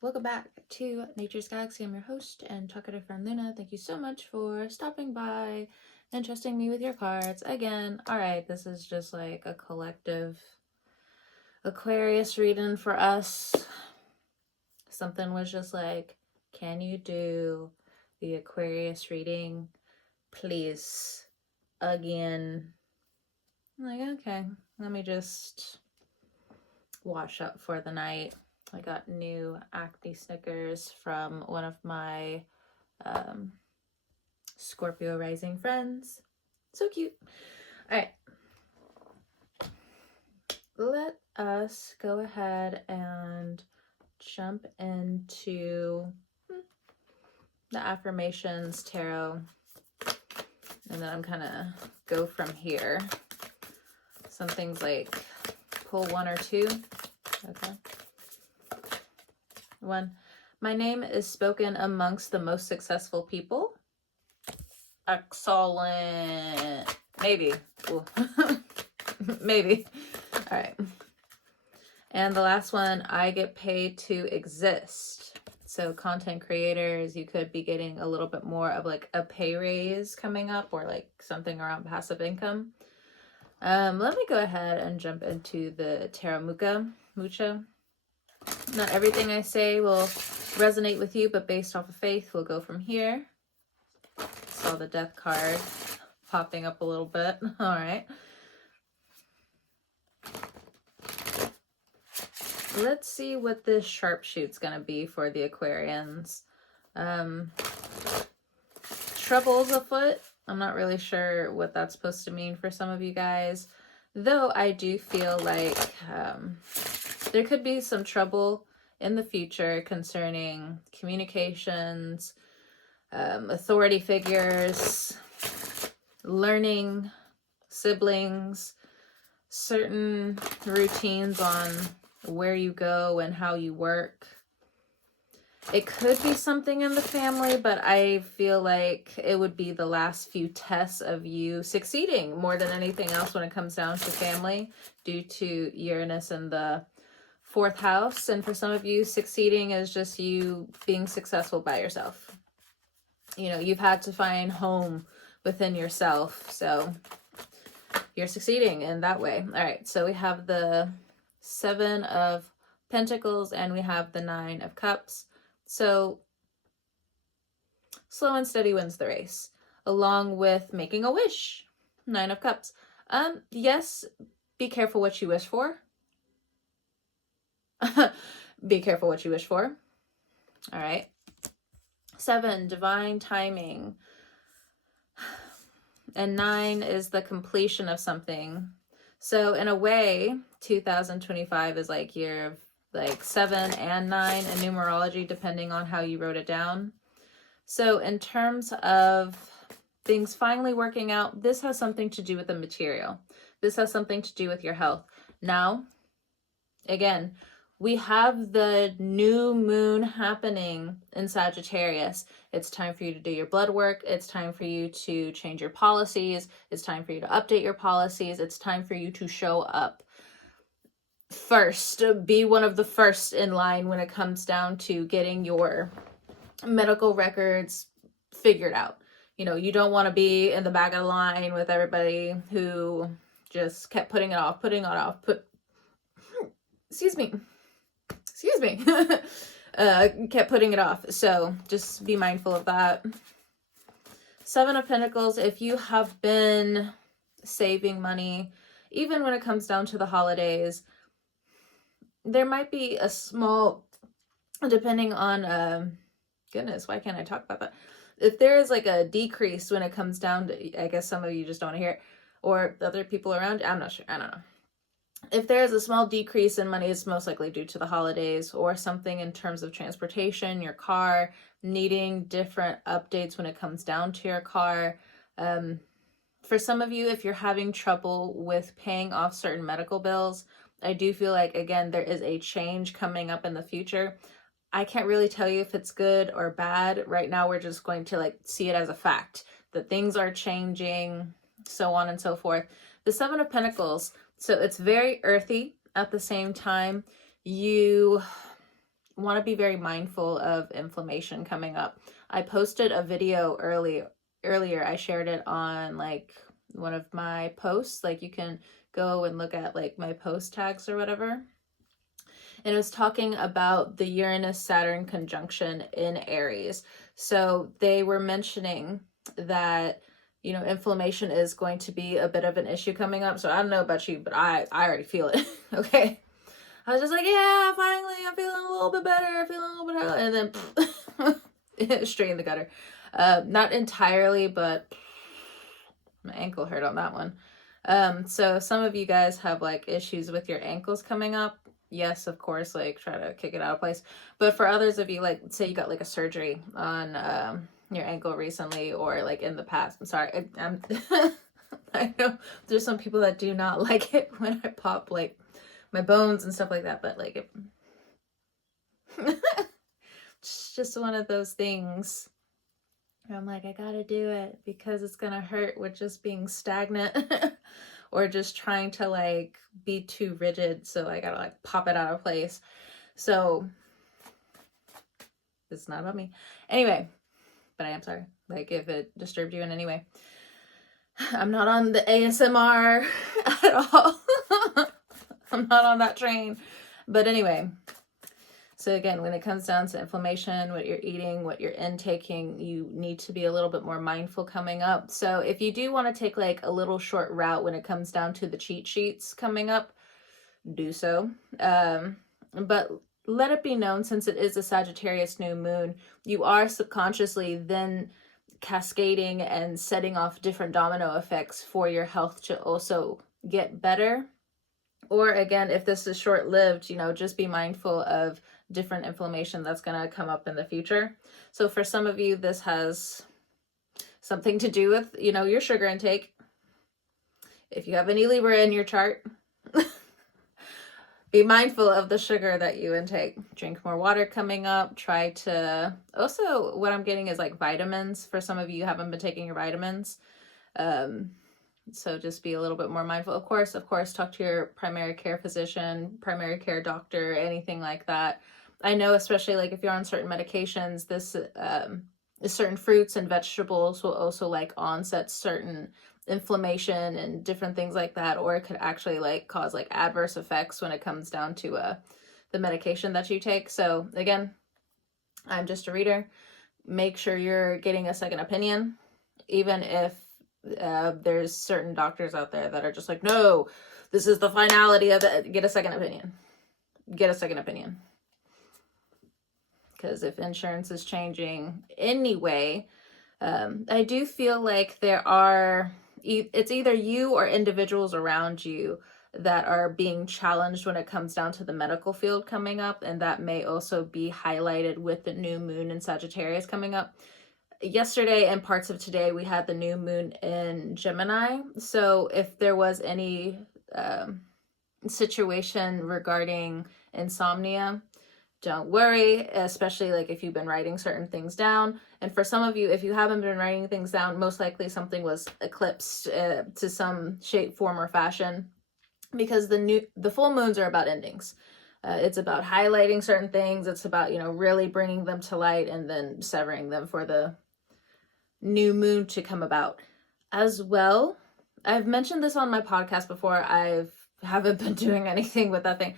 Welcome back to Nature's Galaxy. I'm your host and talkative friend Luna. Thank you so much for stopping by and trusting me with your cards again. All right, this is just like a collective Aquarius reading for us. Something was just like, can you do the Aquarius reading, please, again? I'm like, okay, let me just wash up for the night. I got new acne Snickers from one of my Scorpio rising friends. So cute. All right. Let us go ahead and jump into the affirmations tarot. And then I'm kind of go from here. Some things like pull one or two. Okay. 1. My name is spoken amongst the most successful people. Excellent. Maybe. Maybe. All right. And the last one, I get paid to exist. So content creators, you could be getting a little bit more of like a pay raise coming up, or like something around passive income. Let me go ahead and jump into the Tarot Mucha. Not everything I say will resonate with you, but based off of faith, we'll go from here. Saw the death card popping up a little bit. All right. Let's see what this sharpshoot's going to be for the Aquarians. Troubles afoot. I'm not really sure what that's supposed to mean for some of you guys, though I do feel like there could be some trouble in the future concerning communications, authority figures, learning, siblings, certain routines on where you go and how you work. It could be something in the family, but I feel like it would be the last few tests of you succeeding more than anything else when it comes down to family, due to Uranus in the 4th house. And for some of you, succeeding is just you being successful by yourself. You know, you've had to find home within yourself, so you're succeeding in that way. All right, so we have the 7 of Pentacles and we have the 9 of Cups. So slow and steady wins the race, along with making a wish. 9 of Cups. Yes, be careful what you wish for. Be careful what you wish for. All right. 7, divine timing. And 9 is the completion of something. So in a way, 2025 is like year like 7 and 9 in numerology, depending on how you wrote it down. So in terms of things finally working out, this has something to do with the material. This has something to do with your health. Now, again, we have the new moon happening in Sagittarius. It's time for you to do your blood work. It's time for you to change your policies. It's time for you to update your policies. It's time for you to show up first. Be one of the first in line when it comes down to getting your medical records figured out. You know, you don't want to be in the back of the line with everybody who just kept putting it off. Excuse me. Kept putting it off. So just be mindful of that. 7 of Pentacles, if you have been saving money, even when it comes down to the holidays, there might be a small, depending on, goodness, why can't I talk about that? If there is like a decrease when it comes down to, I guess some of you just don't want to hear it, or other people around, I'm not sure, I don't know. If there is a small decrease in money, it's most likely due to the holidays or something in terms of transportation, your car, needing different updates when it comes down to your car. For some of you, if you're having trouble with paying off certain medical bills, I do feel like, again, there is a change coming up in the future. I can't really tell you if it's good or bad. Right now, we're just going to like see it as a fact that things are changing, so on and so forth. The 7 of Pentacles, so it's very earthy at the same time. You want to be very mindful of inflammation coming up. I posted a video earlier. I shared it on like one of my posts. Like you can go and look at like my post tags or whatever. And it was talking about the Uranus-Saturn conjunction in Aries. So they were mentioning that, you know, inflammation is going to be a bit of an issue coming up. So I don't know about you, but I already feel it. Okay. I was just like, yeah, finally, I'm feeling a little bit better. I'm feeling a little bit better. And then straight in the gutter. Not entirely, but my ankle hurt on that one. So some of you guys have like issues with your ankles coming up. Yes, of course, like try to kick it out of place. But for others of you, like say you got like a surgery on your ankle recently or like in the past. I'm sorry. I'm I know there's some people that do not like it when I pop like my bones and stuff like that, but like it's just one of those things. I'm like, I gotta do it because it's gonna hurt with just being stagnant or just trying to like be too rigid. So I gotta like pop it out of place. So it's not about me. Anyway, but I am sorry. Like if it disturbed you in any way. I'm not on the ASMR at all. I'm not on that train. But anyway. So again, when it comes down to inflammation, what you're eating, what you're intaking, you need to be a little bit more mindful coming up. So if you do want to take like a little short route when it comes down to the cheat sheets coming up, do so. But let it be known, since it is a Sagittarius new moon, you are subconsciously then cascading and setting off different domino effects for your health to also get better. Or again, if this is short-lived, you know, just be mindful of different inflammation that's going to come up in the future. So for some of you, this has something to do with, you know, your sugar intake. If you have any Libra in your chart, be mindful of the sugar that you intake. Drink more water coming up. Try to, also what I'm getting is like vitamins. For some of you who haven't been taking your vitamins. So just be a little bit more mindful. Of course, talk to your primary care physician, primary care doctor, anything like that. I know, especially like if you're on certain medications, this certain fruits and vegetables will also like onset certain inflammation and different things like that, or it could actually like cause like adverse effects when it comes down to the medication that you take. So again, I'm just a reader. Make sure you're getting a second opinion, even if there's certain doctors out there that are just like, no, this is the finality of it. Get a second opinion. Get a second opinion. Because if insurance is changing anyway, I do feel like it's either you or individuals around you that are being challenged when it comes down to the medical field coming up, and that may also be highlighted with the new moon in Sagittarius coming up. Yesterday and parts of today, we had the new moon in Gemini. So if there was any situation regarding insomnia, don't worry, especially like if you've been writing certain things down. And for some of you, if you haven't been writing things down, most likely something was eclipsed to some shape, form, or fashion, because the full moons are about endings. It's about highlighting certain things. It's about, you know, really bringing them to light and then severing them for the new moon to come about. As well, I've mentioned this on my podcast before. Haven't been doing anything with that thing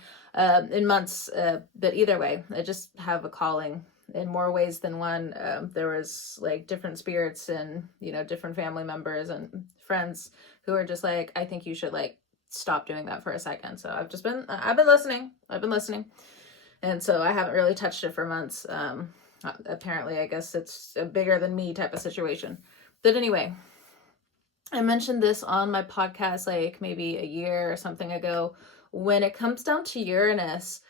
in months, but either way, I just have a calling in more ways than one. There was like different spirits and, you know, different family members and friends who are just like, I think you should like stop doing that for a second. So I've been listening. And so I haven't really touched it for months. Apparently, I guess it's a bigger than me type of situation. But anyway, I mentioned this on my podcast like maybe a year or something ago. When it comes down to Uranus,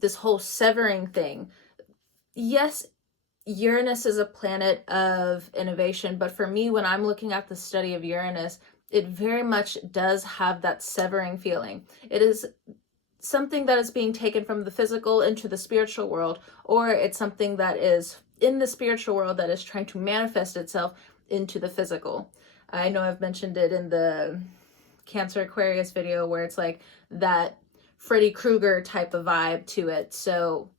this whole severing thing, yes, Uranus is a planet of innovation, but for me, when I'm looking at the study of Uranus, it very much does have that severing feeling. It is something that is being taken from the physical into the spiritual world, or it's something that is in the spiritual world that is trying to manifest itself into the physical. I know I've mentioned it in the Cancer Aquarius video where it's like that Freddy Krueger type of vibe to it. So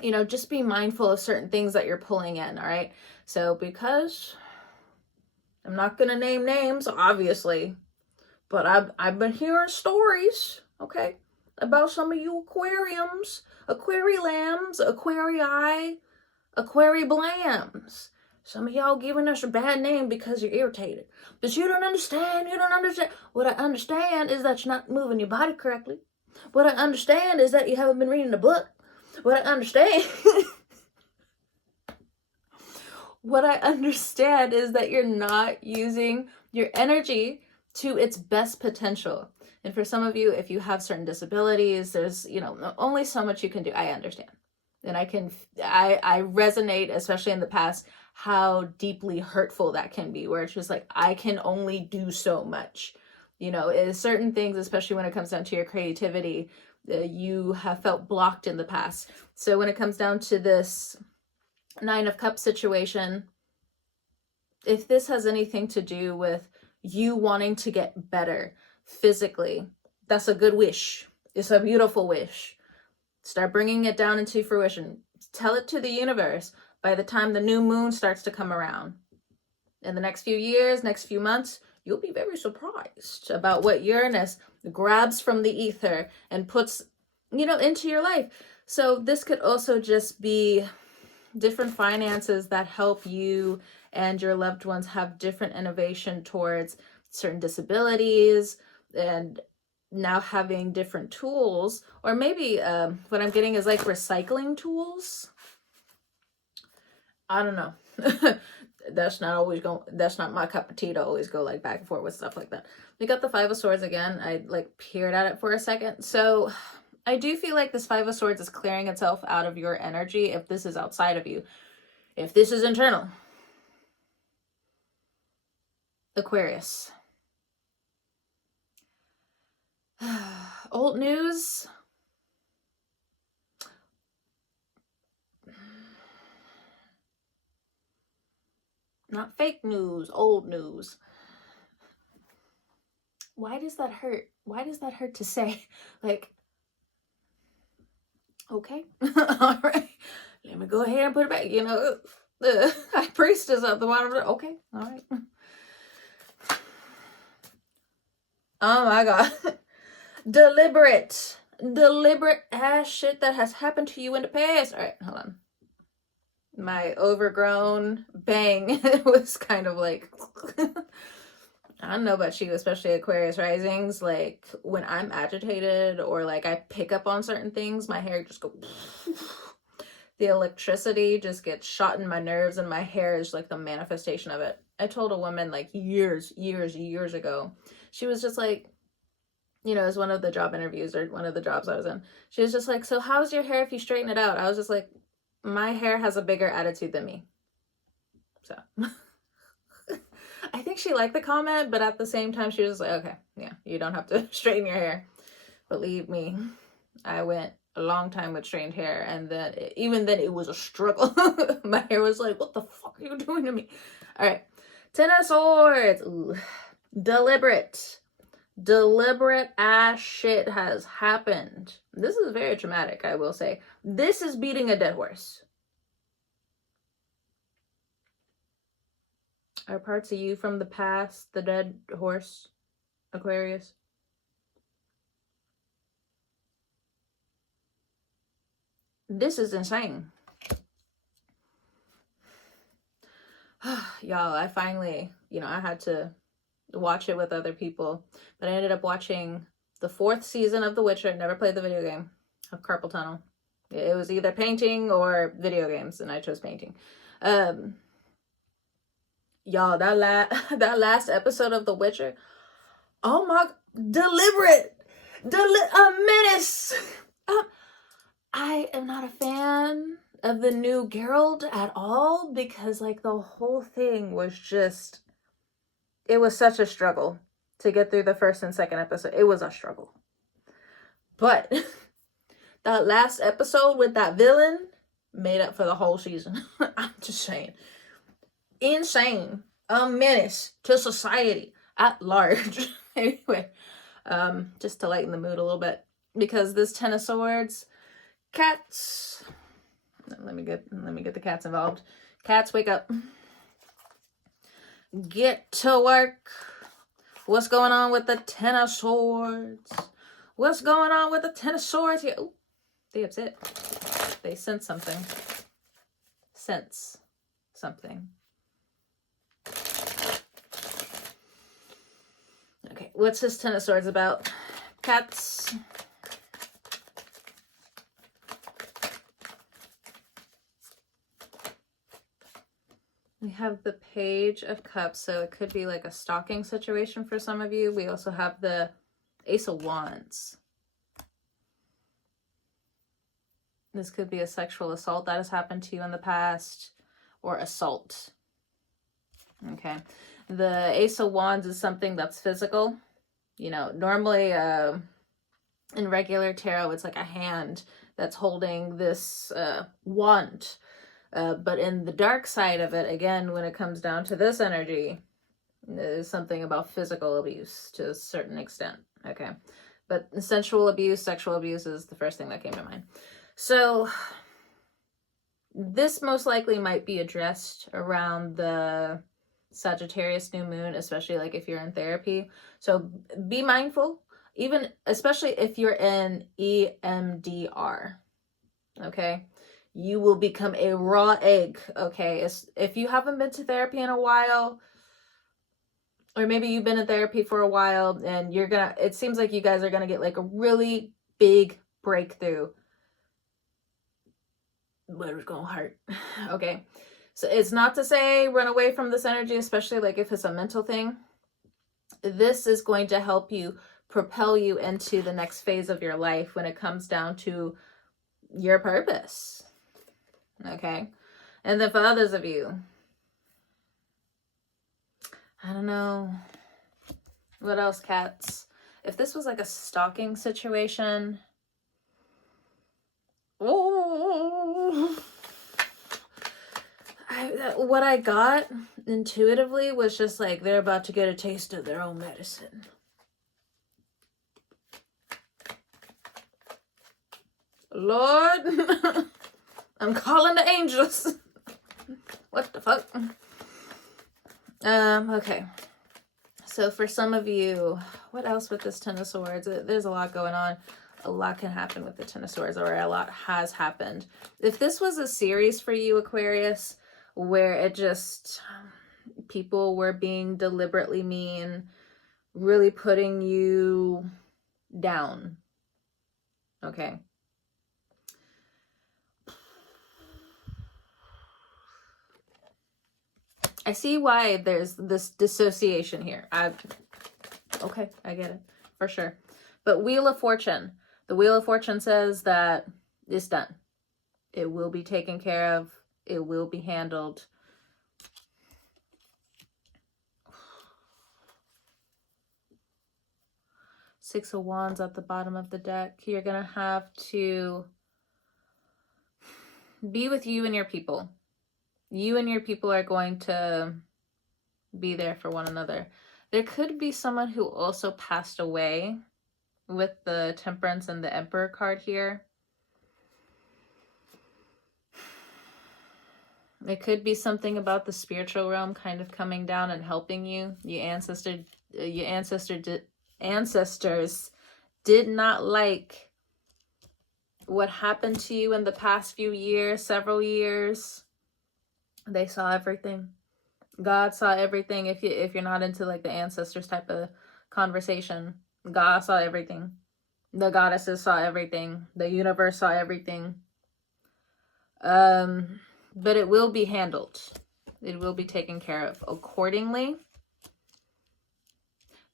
you know, just be mindful of certain things that you're pulling in, all right? So because I'm not going to name names, obviously, but I've been hearing stories, okay, about some of you aquariums, aquarilambs, aquarii, aquariblams. Some of y'all giving us a bad name because you're irritated. But you don't understand. You don't understand. What I understand is that you're not moving your body correctly. What I understand is that you haven't been reading the book. What I understand... What I understand is that you're not using your energy to its best potential. And for some of you, if you have certain disabilities, there's, you know, only so much you can do. I understand. And I resonate, especially in the past, how deeply hurtful that can be, where it's just like, I can only do so much. You know, certain things, especially when it comes down to your creativity, you have felt blocked in the past. So when it comes down to this Nine of Cups situation, if this has anything to do with you wanting to get better physically, that's a good wish. It's a beautiful wish. Start bringing it down into fruition. Tell it to the universe by the time the new moon starts to come around. In the next few years, next few months, you'll be very surprised about what Uranus grabs from the ether and puts, you know, into your life. So this could also just be different finances that help you and your loved ones have different innovation towards certain disabilities, and now having different tools, or maybe what I'm getting is like recycling tools. I don't know. That's not my cup of tea to always go like back and forth with stuff like that. We got the Five of Swords again. I like peered at it for a second. So I do feel like this Five of Swords is clearing itself out of your energy if this is outside of you. If this is internal. Aquarius. Old news. Not fake news, old news. Why does that hurt? Why does that hurt to say? Like, okay, all right, let me go ahead and put it back. You know, the high priestess at the bottom. Okay, all right. Oh my God. Deliberate ass shit that has happened to you in the past. All right, hold on. My overgrown bang was kind of like, I don't know about you, especially Aquarius risings. Like when I'm agitated or like I pick up on certain things, my hair just goes. The electricity just gets shot in my nerves, and my hair is like the manifestation of it. I told a woman like years ago. She was just like, you know, it was one of the job interviews or one of the jobs I was in. She was just like, so how's your hair if you straighten it out? I was just like, my hair has a bigger attitude than me. So I think she liked the comment, but at the same time, she was like, okay, yeah, you don't have to straighten your hair. Believe me, I went a long time with straightened hair, and then even then it was a struggle. My hair was like, what the fuck are you doing to me? All right, Ten of Swords. Ooh. Deliberate ass shit has happened. This is very traumatic, I will say. This is beating a dead horse. Are parts of you from the past the dead horse, Aquarius? This is insane. Y'all, I finally, you know, I had to watch it with other people, but I ended up watching the 4th season of The Witcher. Never played the video game of Carpal Tunnel. It was either painting or video games, and I chose painting. Y'all, that last episode of The Witcher, oh my, deliberate, a menace. I am not a fan of the new Geralt at all, because like the whole thing was just, it was such a struggle to get through the 1st and 2nd episode. It was a struggle. But that last episode with that villain made up for the whole season. I'm just saying. Insane. A menace to society at large. Anyway, just to lighten the mood a little bit, because this Ten of Swords, cats, Let me get the cats involved. Cats, wake up. Get to work. What's going on with the Ten of Swords? What's going on with the Ten of Swords here? Ooh, they upset. They sense something. Sense something. Okay, what's this Ten of Swords about? Cats. We have the Page of Cups, so it could be like a stalking situation for some of you. We also have the Ace of Wands. This could be a sexual assault that has happened to you in the past, or assault. Okay. The Ace of Wands is something that's physical. You know, normally in regular tarot, it's like a hand that's holding this wand. But in the dark side of it, again, when it comes down to this energy, there's something about physical abuse to a certain extent. Okay. But sensual abuse, sexual abuse is the first thing that came to mind. So this most likely might be addressed around the Sagittarius new moon, especially like if you're in therapy. So be mindful, even especially if you're in EMDR. Okay. You will become a raw egg. Okay. If you haven't been to therapy in a while, or maybe you've been in therapy for a while and it seems like you guys are gonna get like a really big breakthrough. But it's gonna hurt. Okay. So it's not to say run away from this energy, especially like if it's a mental thing. This is going to help you propel you into the next phase of your life when it comes down to your purpose. Okay. And then for others of you, I don't know. What else, cats? If this was like a stalking situation, what I got intuitively was just like they're about to get a taste of their own medicine. Lord, I'm calling the angels. What the fuck? Okay. So for some of you, what else with this Ten of Swords? There's a lot going on. A lot can happen with the Ten of Swords, or a lot has happened. If this was a series for you, Aquarius, where it just, people were being deliberately mean, really putting you down. Okay. I see why there's this dissociation here. Okay, I get it, for sure. But Wheel of Fortune. The Wheel of Fortune says that it's done. It will be taken care of. It will be handled. Six of Wands at the bottom of the deck. You're going to have to be with you and your people. You and your people are going to be there for one another. There could be someone who also passed away with the Temperance and the Emperor card here. It could be something about the spiritual realm kind of coming down and helping you. Your ancestors did not like what happened to you in the past few years, several years. They saw everything. God saw everything. If you're not into like the ancestors type of conversation, God saw everything. The goddesses saw everything. The universe saw everything. But it will be handled. It will be taken care of accordingly.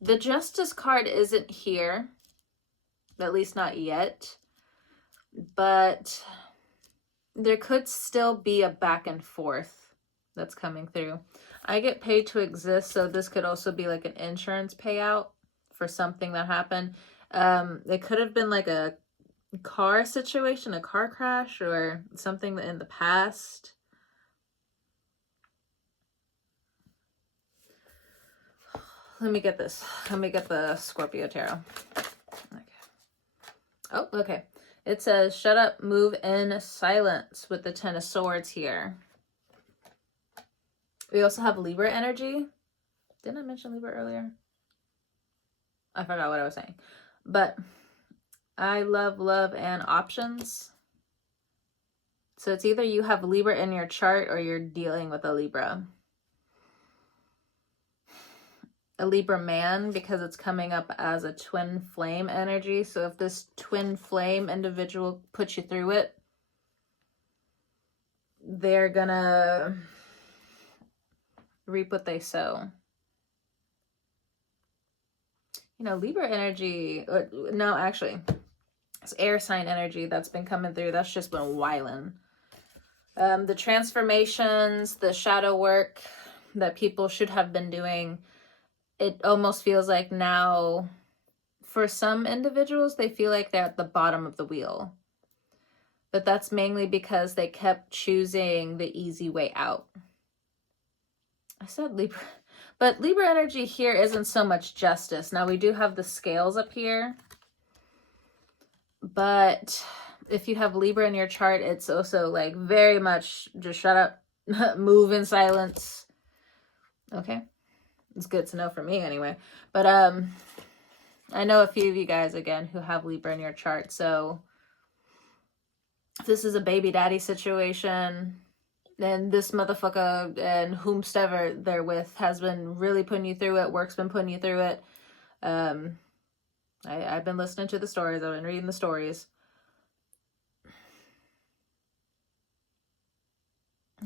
The Justice card isn't here, at least not yet, but there could still be a back and forth that's coming through. I get paid to exist, so this could also be like an insurance payout for something that happened. It could have been like a car situation, a car crash, or something that in the past. Let me get this. Let me get the Scorpio Tarot. Okay. Oh, okay. It says, shut up, move in silence with the Ten of Swords here. We also have Libra energy. Didn't I mention Libra earlier? I forgot what I was saying. But I love love and options. So it's either you have Libra in your chart or you're dealing with a Libra. A Libra man, because it's coming up as a twin flame energy. So if this twin flame individual puts you through it, they're gonna reap what they sow. You know, Libra energy, no, actually, it's air sign energy that's been coming through. That's just been wildin'. The transformations, the shadow work that people should have been doing, it almost feels like now, for some individuals, they feel like they're at the bottom of the wheel. But that's mainly because they kept choosing the easy way out. I said Libra. But Libra energy here isn't so much justice. Now, we do have the scales up here. But if you have Libra in your chart, it's also like very much just shut up, move in silence. Okay? It's good to know for me anyway. But I know a few of you guys, again, who have Libra in your chart. So if this is a baby daddy situation, then this motherfucker and whomsoever they're with has been really putting you through it. Work's been putting you through it. I've been listening to the stories. I've been reading the stories.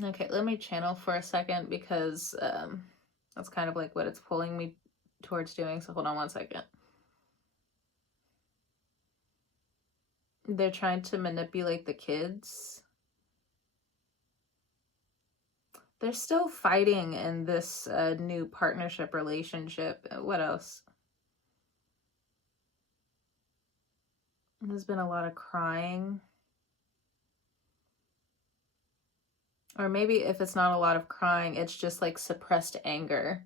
Okay, let me channel for a second because that's kind of like what it's pulling me towards doing. So hold on one second. They're trying to manipulate the kids. They're still fighting in this new partnership relationship. What else? There's been a lot of crying. Or maybe if it's not a lot of crying, it's just like suppressed anger.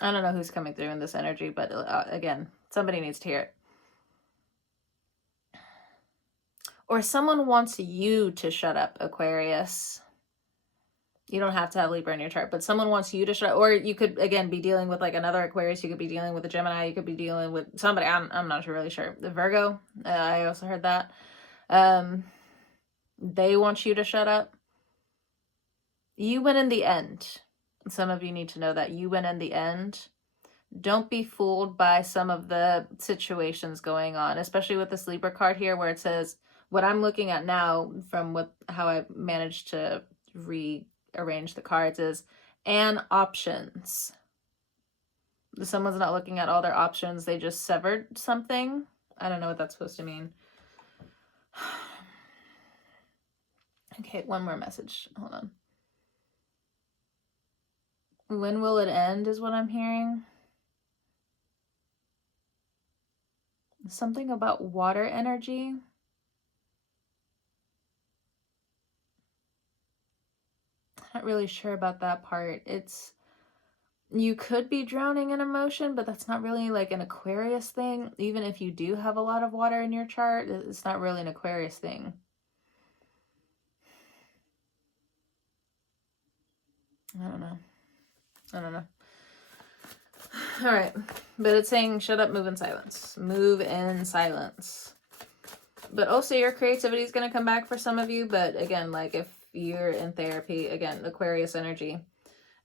I don't know who's coming through in this energy, but again, somebody needs to hear it. Or someone wants you to shut up, Aquarius. You don't have to have Libra in your chart, but someone wants you to shut up. Or you could, again, be dealing with like another Aquarius. You could be dealing with a Gemini. You could be dealing with somebody. I'm not really sure. The Virgo, I also heard that. They want you to shut up. You win in the end. Some of you need to know that you win in the end. Don't be fooled by some of the situations going on, especially with this Libra card here where it says, what I'm looking at now from how I managed to rearrange the cards is, and options. Someone's not looking at all their options. They just severed something. I don't know what that's supposed to mean. Okay, one more message. Hold on. When will it end is what I'm hearing. Something about water energy. Not really sure about that part. You could be drowning in emotion, but that's not really like an Aquarius thing. Even if you do have a lot of water in your chart, it's not really an Aquarius thing. I don't know. All right, but it's saying shut up, move in silence. Move in silence. But also your creativity is going to come back for some of you. But again, like if you're in therapy, again, Aquarius energy,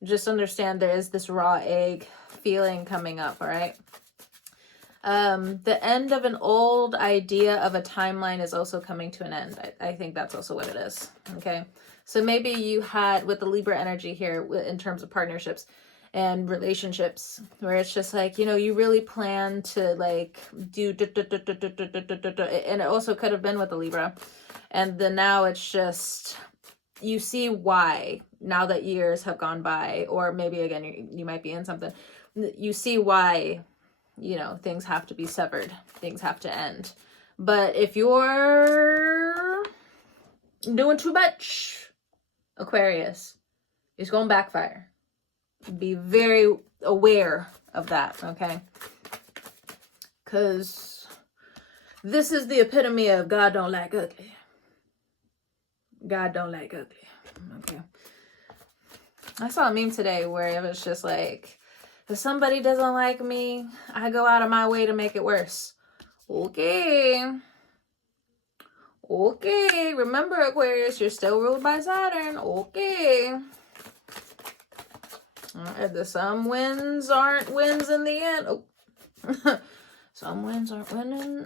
just understand there is this raw egg feeling coming up, all right? The end of an old idea of a timeline is also coming to an end. I think that's also what it is, okay? So maybe you had, with the Libra energy here, in terms of partnerships and relationships, where it's just like, you know, you really plan to like do, and it also could have been with the Libra. And then now it's just, you see why, now that years have gone by, or maybe again, you might be in something, you see why, you know, things have to be severed, things have to end. But if you're doing too much, Aquarius, it's going to backfire. Be very aware of that, okay? Because This is the epitome of God don't like ugly. God don't like ugly. Okay. I saw a meme today where it was just like, if somebody doesn't like me, I go out of my way to make it worse. Okay. Okay. Remember, Aquarius, you're still ruled by Saturn. Okay. The some wins aren't wins in the end. Oh. Some wins aren't winning.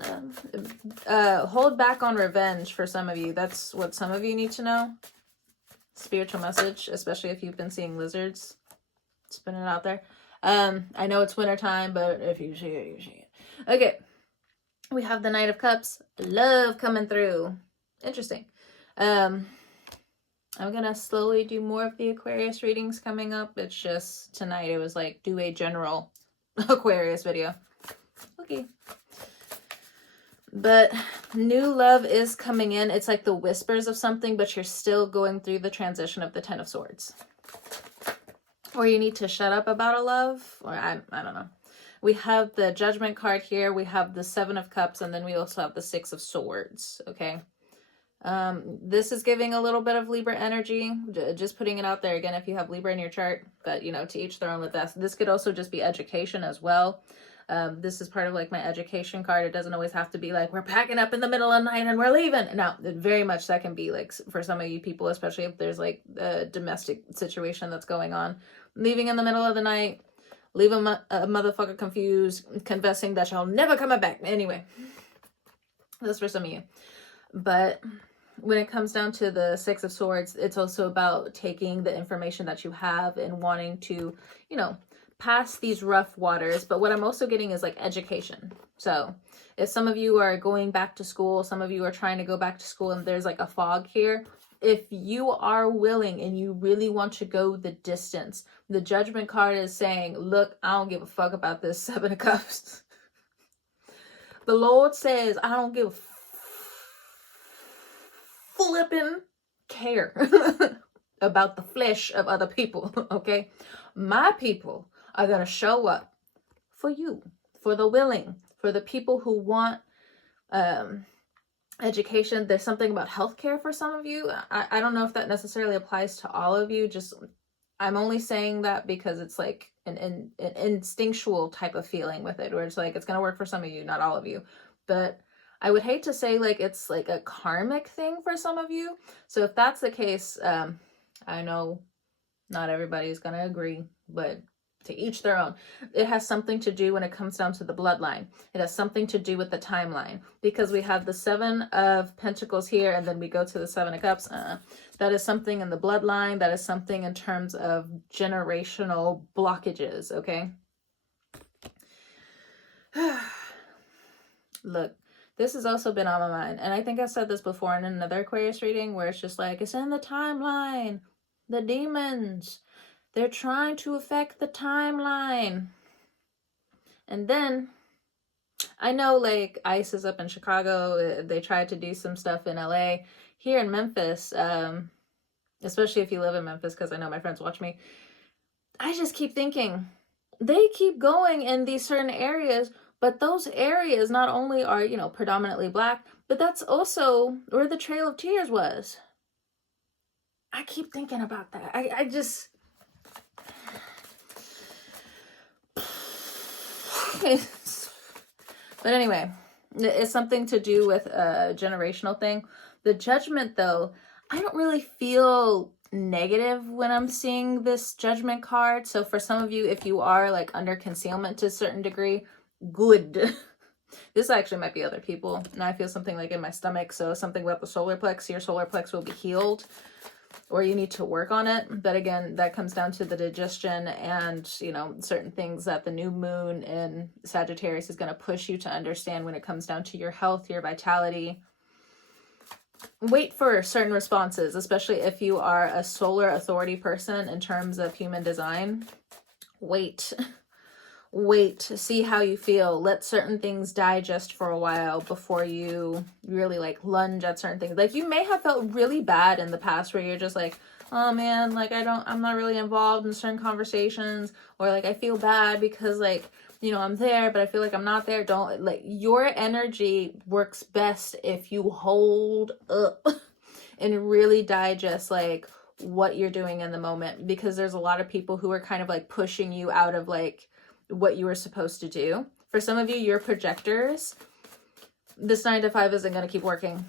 Hold back on revenge for some of you. That's what some of you need to know. Spiritual message, especially if you've been seeing lizards. Spinning it out there. I know it's winter time, but if you see it, you see it. Okay. We have the Knight of Cups. Love coming through. Interesting. I'm gonna slowly do more of the Aquarius readings coming up. It's just tonight it was like do a general Aquarius video. Okay. But new love is coming in. It's like the whispers of something, but you're still going through the transition of the Ten of Swords. Or you need to shut up about a love. Or I don't know. We have the Judgment card here. We have the Seven of Cups. And then we also have the Six of Swords. Okay. This is giving a little bit of Libra energy. Just putting it out there again if you have Libra in your chart. But, you know, to each their own with that. This could also just be education as well. This is part of like my education card. It doesn't always have to be like we're packing up in the middle of the night and we're leaving. No, very much that can be like for some of you people, especially if there's like a domestic situation that's going on. Leaving in the middle of the night, leave a motherfucker confused, confessing that y'all never coming back. Anyway, that's for some of you. But when it comes down to the Six of Swords, it's also about taking the information that you have and wanting to, you know, pass these rough waters. But what I'm also getting is like education. So if some of you are going back to school, some of you are trying to go back to school and there's like a fog here, if you are willing and you really want to go the distance, the Judgment card is saying, look, I don't give a fuck about this Seven of Cups. The Lord says, I don't give a flipping care about the flesh of other people, okay? My people are going to show up for you, for the willing, for the people who want education. There's something about healthcare for some of you. I don't know if that necessarily applies to all of you. Just I'm only saying that because it's like an instinctual type of feeling with it, where it's like it's going to work for some of you, not all of you. But I would hate to say like it's like a karmic thing for some of you. So if that's the case, I know not everybody's going to agree, but to each their own. It has something to do when it comes down to the bloodline. It has something to do with the timeline, because we have the Seven of Pentacles here and then we go to the Seven of Cups. That is something in the bloodline. That is something in terms of generational blockages, okay? Look, this has also been on my mind. And I think I said this before in another Aquarius reading where it's just like, it's in the timeline. The demons. They're trying to affect the timeline. And then, I know like ICE is up in Chicago. They tried to do some stuff in LA. Here in Memphis, especially if you live in Memphis, because I know my friends watch me, I just keep thinking, they keep going in these certain areas, but those areas not only are, you know, predominantly Black, but that's also where the Trail of Tears was. I keep thinking about that. I just... But anyway, it's something to do with a generational thing. The Judgment, though, I don't really feel negative when I'm seeing this Judgment card. So for some of you, if you are like under concealment to a certain degree, good. This actually might be other people. Now I feel something like in my stomach. So something about the solar plex. Your solar plex will be healed, or you need to work on it. But again, that comes down to the digestion and, you know, certain things that the new moon in Sagittarius is going to push you to understand when it comes down to your health, your vitality. Wait for certain responses, especially if you are a solar authority person in terms of human design. Wait to see how you feel. Let certain things digest for a while before you really like lunge at certain things. Like you may have felt really bad in the past where you're just like, oh man, like I'm not really involved in certain conversations, or like I feel bad because like you know, I'm there, but I feel like I'm not there. Don't, like, your energy works best if you hold up and really digest, like, what you're doing in the moment, because there's a lot of people who are kind of like pushing you out of like what you were supposed to do. For some of you, you're projectors. This 9 to 5 isn't going to keep working.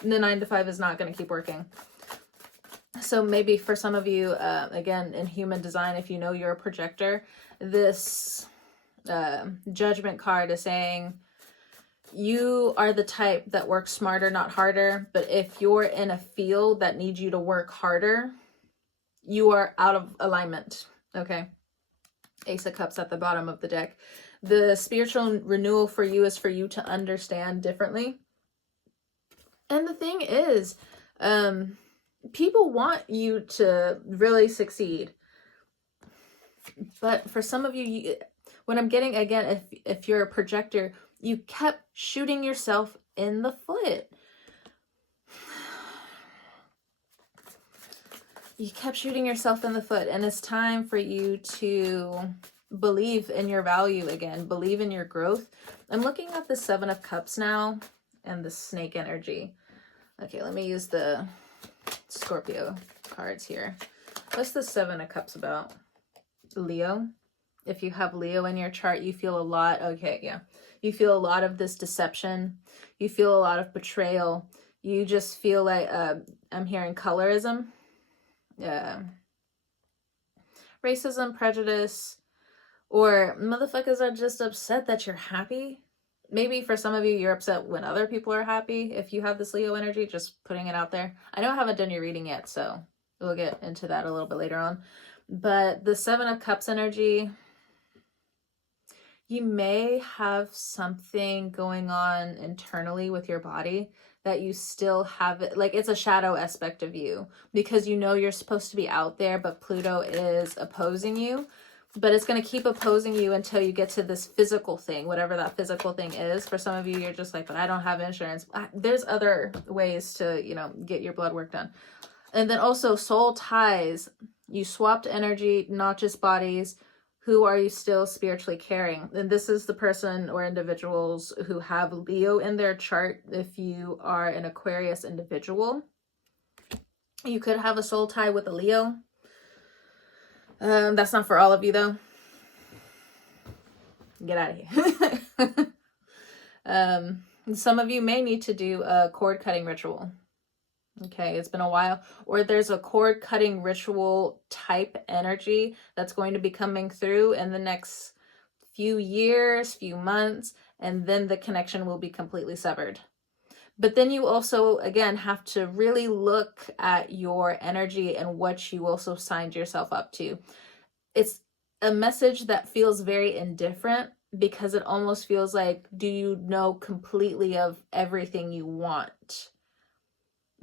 The 9 to 5 is not going to keep working. So maybe for some of you, again, in human design, if you know you're a projector, this judgment card is saying you are the type that works smarter, not harder. But if you're in a field that needs you to work harder, you are out of alignment. Okay. Ace of Cups at the bottom of the deck. The spiritual renewal for you is for you to understand differently. And the thing is, people want you to really succeed. But for some of you, what I'm getting, again, if you're a projector, you kept shooting yourself in the foot. You kept shooting yourself in the foot, and it's time for you to believe in your value again, believe in your growth. I'm looking at the 7 of Cups now and the snake energy. Okay, let me use the Scorpio cards here. What's the 7 of Cups about? Leo. If you have Leo in your chart, you feel a lot, okay, yeah. You feel a lot of this deception. You feel a lot of betrayal. You just feel like, I'm hearing colorism. Racism, prejudice, or motherfuckers are just upset that you're happy. Maybe for some of you, you're upset when other people are happy. If you have this Leo energy, just putting it out there. I know I haven't done your reading yet, so we'll get into that a little bit later on. But the 7 of Cups energy, you may have something going on internally with your body that you still have it, like it's a shadow aspect of you, because you know you're supposed to be out there, but Pluto is opposing you. But it's going to keep opposing you until you get to this physical thing, whatever that physical thing is. For some of you, you're just like, but I don't have insurance. There's other ways to, you know, get your blood work done. And then also soul ties. You swapped energy, not just bodies. Who are you still spiritually carrying? And this is the person or individuals who have Leo in their chart. If you are an Aquarius individual, you could have a soul tie with a Leo. That's not for all of you though. Get out of here. Some of you may need to do a cord cutting ritual. Okay, it's been a while. Or there's a cord cutting ritual type energy that's going to be coming through in the next few years, few months, and then the connection will be completely severed. But then you also, again, have to really look at your energy and what you also signed yourself up to. It's a message that feels very indifferent, because it almost feels like, do you know completely of everything you want?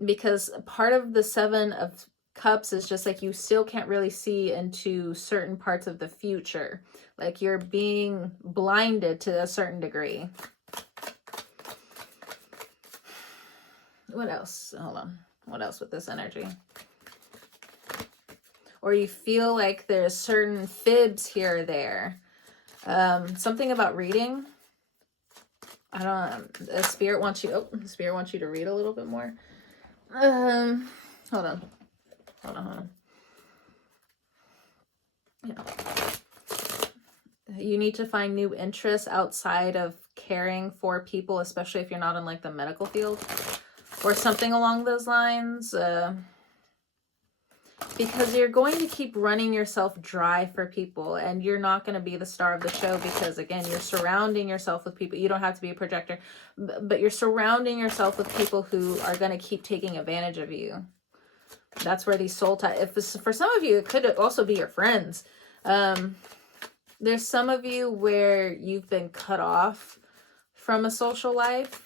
Because part of the 7 of Cups is just like you still can't really see into certain parts of the future. Like you're being blinded to a certain degree. What else? Hold on. What else with this energy? Or you feel like there's certain fibs here or there. Something about reading. I don't know. Spirit wants you to read a little bit more. Hold on. Yeah. You need to find new interests outside of caring for people, especially if you're not in like the medical field or something along those lines. Because you're going to keep running yourself dry for people, and you're not going to be the star of the show, because again, you're surrounding yourself with people. You don't have to be a projector, but you're surrounding yourself with people who are going to keep taking advantage of you. That's where these soul ties, for some of you, it could also be your friends. There's some of you where you've been cut off from a social life,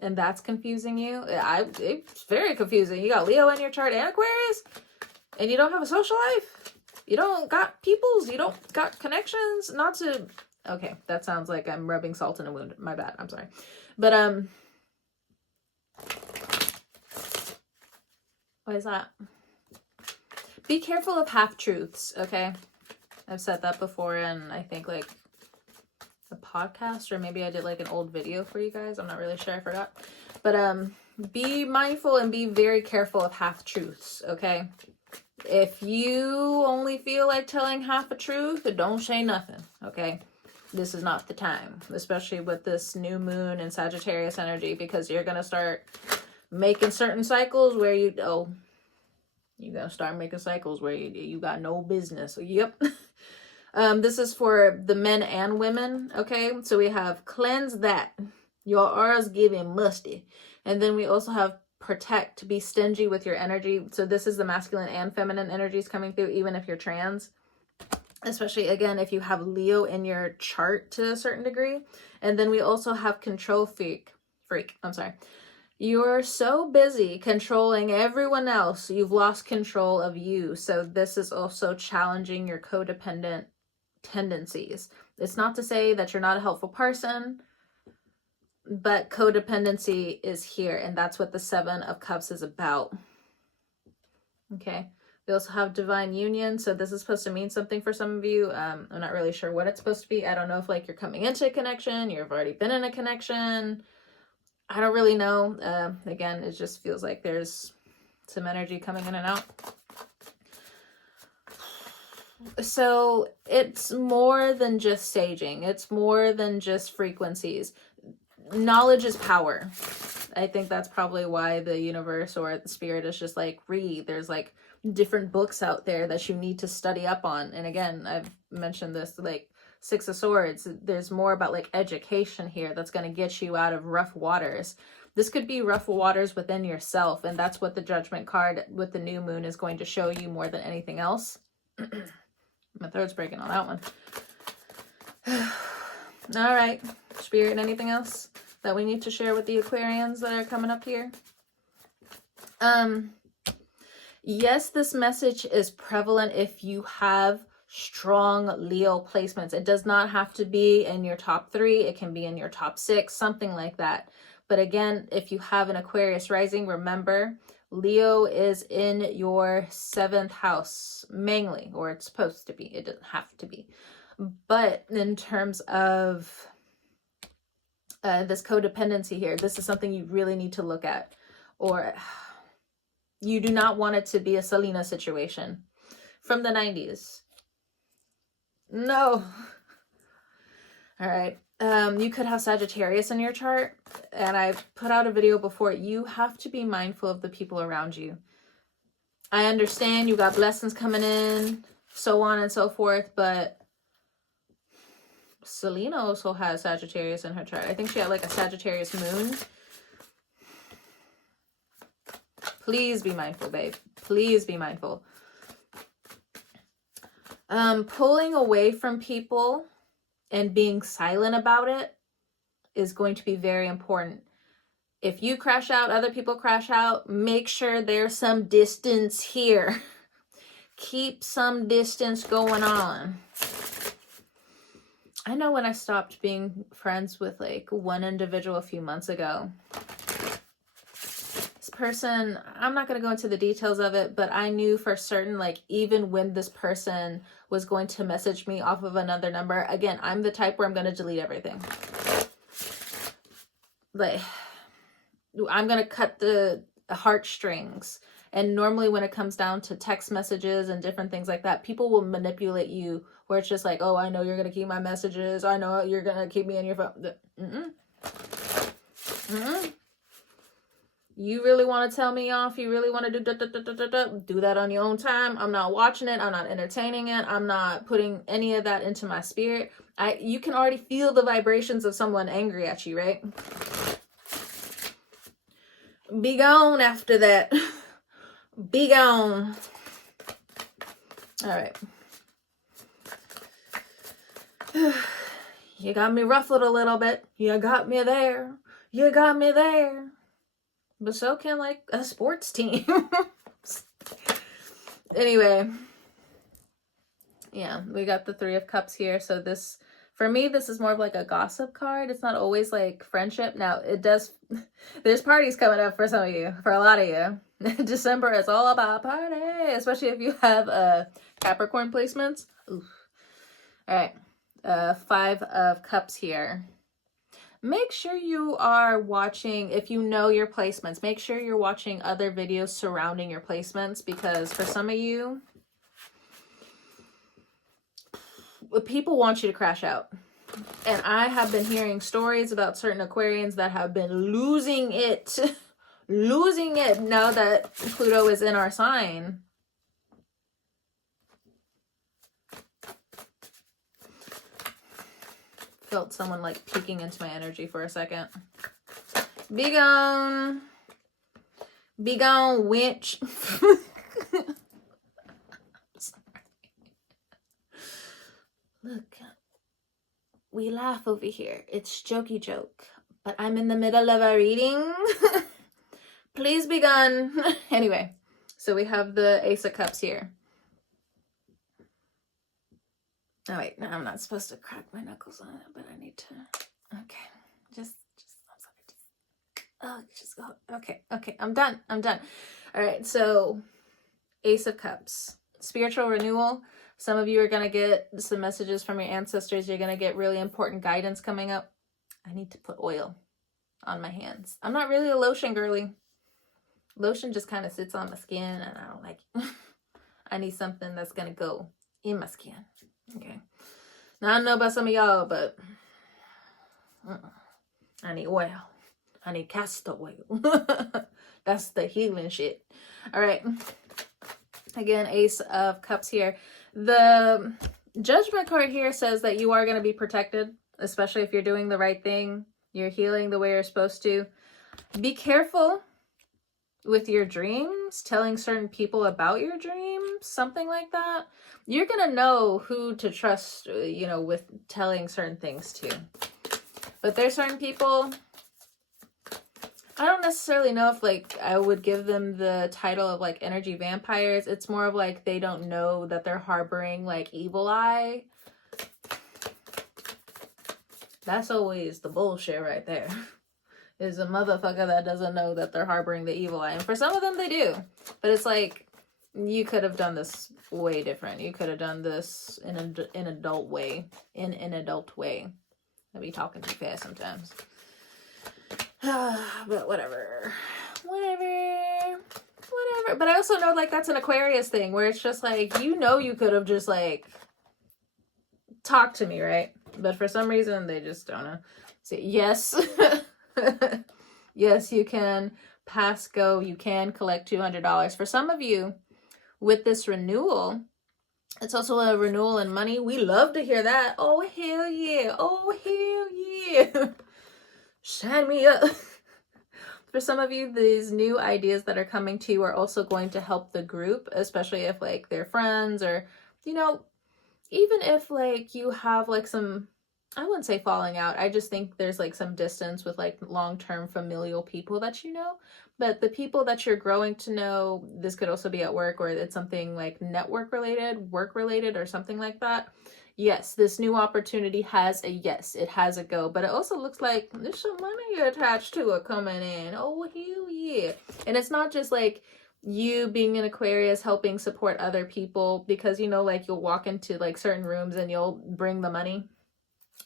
and that's confusing you. It's very confusing. You got Leo in your chart and Aquarius, and you don't have a social life. You don't got peoples. You don't got connections. Not to... Okay, that sounds like I'm rubbing salt in a wound. My bad. I'm sorry. But, what is that? Be careful of half-truths, okay? I've said that before, and I think like a podcast, or maybe I did like an old video for you guys. I'm not really sure. I forgot. But be mindful and be very careful of half-truths, okay? If you only feel like telling half a truth, don't say nothing, okay? This is not the time, especially with this new moon and Sagittarius energy, because you're going to start making certain cycles where you're going to start making cycles where you got no business. Yep. This is for the men and women, okay? So we have cleanse that. Your aura's giving musty. And then we also have protect, be stingy with your energy. So this is the masculine and feminine energies coming through, even if you're trans. Especially, again, if you have Leo in your chart to a certain degree. And then we also have control freak. I'm sorry. You're so busy controlling everyone else, you've lost control of you. So this is also challenging your codependent tendencies. It's not to say that you're not a helpful person, but codependency is here, and that's what the Seven of Cups is about. Okay. We also have divine union, so this is supposed to mean something for some of you. I'm not really sure what it's supposed to be. I don't know if like you're coming into a connection, you've already been in a connection. I don't really know. Again, it just feels like there's some energy coming in and out. So it's more than just saging. It's more than just frequencies. Knowledge is power. I think that's probably why the universe or the spirit is just like, read. There's like different books out there that you need to study up on. And again, I've mentioned this, like Six of Swords. There's more about like education here that's going to get you out of rough waters. This could be rough waters within yourself. And that's what the Judgment card with the new moon is going to show you more than anything else. My throat's breaking on that one. All right, Spirit, anything else that we need to share with the Aquarians that are coming up here? Yes, this message is prevalent if you have strong Leo placements. It does not have to be in your top 3. It can be in your top 6, something like that. But again, if you have an Aquarius rising, remember, Leo is in your 7th house, mainly, or it's supposed to be. It doesn't have to be. But in terms of this codependency here, this is something you really need to look at. Or you do not want it to be a Selena situation from the 90s. No. All right. You could have Sagittarius in your chart, and I've put out a video before. You have to be mindful of the people around you. I understand you got blessings coming in, so on and so forth, but Selena also has Sagittarius in her chart. I think she had like a Sagittarius moon. Please be mindful, babe. Please be mindful. Pulling away from people and being silent about it is going to be very important. If you crash out, other people crash out, make sure there's some distance here. Keep some distance going on. I know when I stopped being friends with like one individual a few months ago, this person, I'm not going to go into the details of it, but I knew for certain, like even when this person was going to message me off of another number, again, I'm the type where I'm going to delete everything. Like, I'm going to cut the heartstrings. And normally when it comes down to text messages and different things like that, people will manipulate you where it's just like, oh, I know you're going to keep my messages. I know you're going to keep me in your phone. You really want to tell me off? You really want to do that on your own time? I'm not watching it. I'm not entertaining it. I'm not putting any of that into my spirit. You can already feel the vibrations of someone angry at you, right? Be gone after that. Be gone. All right. You got me ruffled a little bit. You got me there. You got me there. But so can like a sports team. Anyway. Yeah, we got the 3 of Cups here. So this, for me, this is more of like a gossip card. It's not always like friendship. Now, it does, there's parties coming up for some of you, for a lot of you. December is all about party, especially if you have Capricorn placements. Oof. All right. 5 of Cups here. Make sure you are watching, if you know your placements, make sure you're watching other videos surrounding your placements, because for some of you, people want you to crash out. And I have been hearing stories about certain Aquarians that have been losing it, losing it now that Pluto is in our sign. Felt someone like peeking into my energy for a second. Be gone. Be gone, winch. Look, we laugh over here. It's jokey joke. But I'm in the middle of a reading. Please be gone. Anyway, so we have the Ace of Cups here. Oh wait, no, I'm not supposed to crack my knuckles on it, but I need to. Okay, just I'm sorry. Just go. Okay, I'm done. All right, so Ace of Cups, spiritual renewal. Some of you are gonna get some messages from your ancestors. You're gonna get really important guidance coming up. I need to put oil on my hands. I'm not really a lotion girly. Lotion just kind of sits on my skin, and I don't like it. I need something that's gonna go in my skin. Okay. Now, I don't know about some of y'all, but I need oil. I need castor oil. That's the healing shit. All right. Again, Ace of Cups here. The Judgment card here says that you are going to be protected, especially if you're doing the right thing. You're healing the way you're supposed to. Be careful with your dreams, telling certain people about your dreams, something like that. You're going to know who to trust, you know, with telling certain things to. But there's certain people, I don't necessarily know if, like, I would give them the title of, like, energy vampires. It's more of, like, they don't know that they're harboring, like, evil eye. That's always the bullshit right there. Is a motherfucker that doesn't know that they're harboring the evil eye. And for some of them, they do. But it's like, you could have done this way different. You could have done this in an adult way. In an adult way. I be talking too fast sometimes. But whatever. But I also know, like, that's an Aquarius thing, where it's just like, you know, you could have just, like, talked to me, right? But for some reason, they just don't know. So, yes. Yes, you can pass go. You can collect $200. For some of you, with this renewal, it's also a renewal in money. We love to hear that. Oh, hell yeah. Oh, hell yeah. Shine me up. For some of you, these new ideas that are coming to you are also going to help the group, especially if, like, they're friends, or, you know, even if, like, you have, like, some, I wouldn't say falling out. I just think there's, like, some distance with, like, long-term familial people that you know. But the people that you're growing to know, this could also be at work, or it's something like network related, work related, or something like that. Yes, this new opportunity has a yes, it has a go. But it also looks like there's some money attached to it coming in. Oh, hell yeah. And it's not just like you being an Aquarius helping support other people, because, you know, like, you'll walk into, like, certain rooms and you'll bring the money.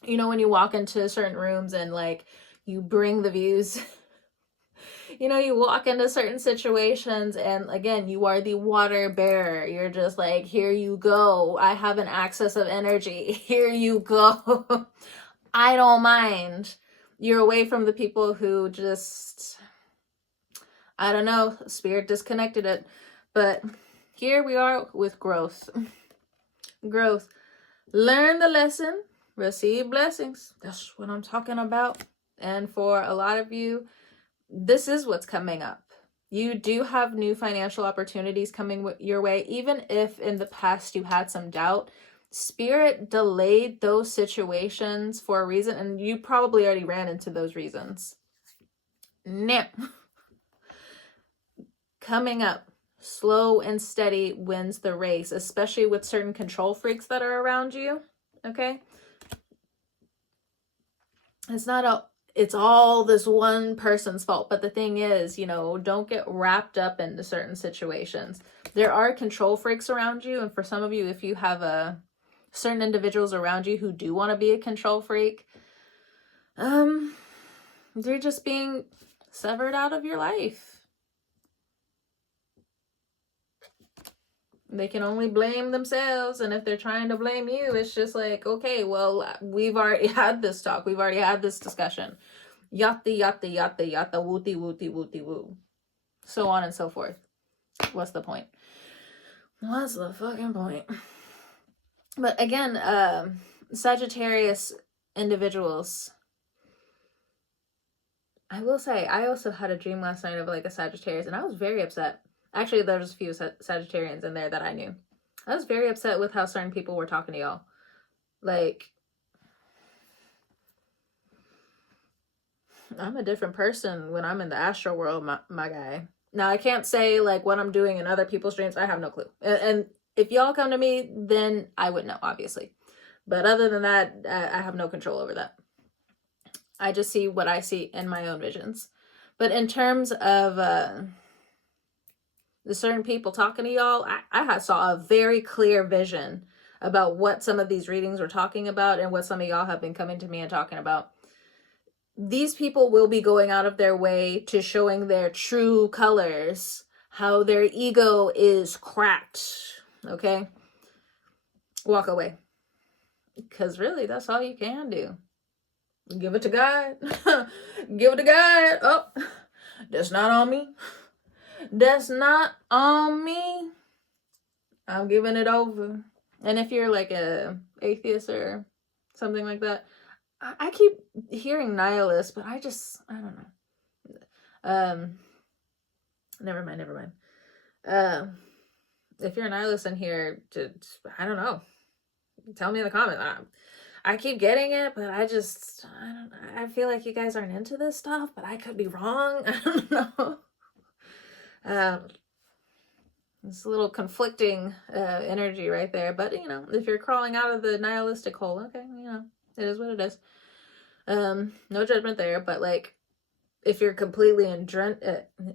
You know, when you walk into certain rooms and, like, you bring the views. You know, you walk into certain situations and, again, you are the water bearer. You're just like, here you go. I have an access of energy. Here you go. I don't mind. You're away from the people who just, I don't know, spirit disconnected it. But here we are with growth. Growth. Learn the lesson. Receive blessings. That's what I'm talking about. And for a lot of you, this is what's coming up. You do have new financial opportunities coming your way. Even if in the past you had some doubt, Spirit delayed those situations for a reason, and you probably already ran into those reasons. Now, coming up, slow and steady wins the race, especially with certain control freaks that are around you. Okay? It's all this one person's fault. But the thing is, you know, don't get wrapped up into certain situations. There are control freaks around you. And for some of you, if you have a certain individuals around you who do want to be a control freak, they're just being severed out of your life. They can only blame themselves, and if they're trying to blame you, it's just like, okay, well, we've already had this talk. We've already had this discussion. Yatta, yatta, yatta, yatta, wooty, wooty, wooty, woo. So on and so forth. What's the point? What's the fucking point? But again, Sagittarius individuals, I will say, I also had a dream last night of like a Sagittarius, and I was very upset. Actually, there was a few Sagittarians in there that I knew. I was very upset with how certain people were talking to y'all. Like, I'm a different person when I'm in the astral world, my guy. Now, I can't say like what I'm doing in other people's dreams. I have no clue. And if y'all come to me, then I would know, obviously. But other than that, I have no control over that. I just see what I see in my own visions. But in terms of the certain people talking to y'all, I saw a very clear vision about what some of these readings were talking about and what some of y'all have been coming to me and talking about. These people will be going out of their way to showing their true colors, how their ego is cracked, okay? Walk away. Because really, that's all you can do. Give it to God. Give it to God. Oh, that's not on me. That's not on me. I'm giving it over. And if you're like a atheist or something like that, I keep hearing nihilist, but I don't know. Never mind. If you're a nihilist in here, I don't know. Tell me in the comments. I keep getting it, but I don't know. I feel like you guys aren't into this stuff, but I could be wrong. I don't know. It's a little conflicting energy right there, but you know, if you're crawling out of the nihilistic hole, okay, you know, it is what it is. No judgment there, but like, if you're completely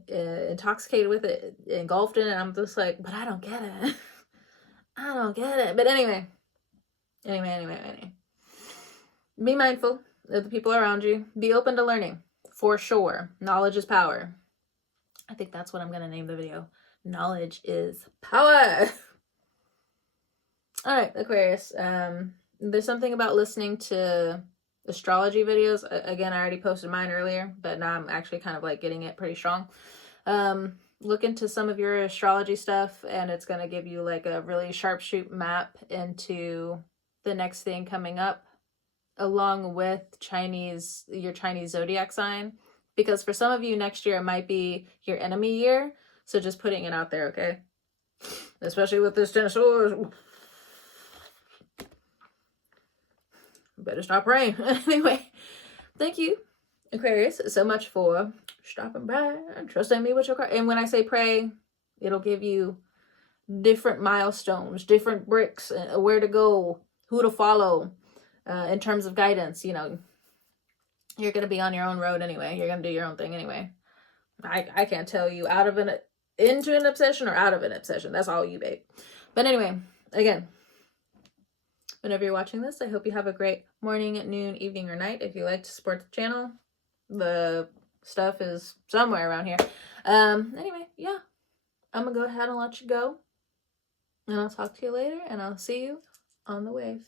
intoxicated with it, engulfed in it, I'm just like, but I don't get it. I don't get it. But anyway. Be mindful of the people around you. Be open to learning, for sure. Knowledge is power. I think that's what I'm going to name the video. Knowledge is power. All right, Aquarius. There's something about listening to astrology videos. Again, I already posted mine earlier, but now I'm actually kind of like getting it pretty strong. Look into some of your astrology stuff, and it's going to give you like a really sharpshoot map into the next thing coming up, along with your Chinese zodiac sign. Because for some of you, next year it might be your enemy year. So just putting it out there, okay? Especially with this Ten of Swords. Better stop praying. Anyway, thank you, Aquarius, so much for stopping by and trusting me with your card. And when I say pray, it'll give you different milestones, different bricks, where to go, who to follow, in terms of guidance. You know, you're going to be on your own road anyway. You're going to do your own thing anyway. I can't tell you into an obsession or out of an obsession. That's all you, babe. But anyway, again, whenever you're watching this, I hope you have a great morning, noon, evening, or night. If you like to support the channel, the stuff is somewhere around here. Anyway, yeah, I'm going to go ahead and let you go. And I'll talk to you later, and I'll see you on the wave.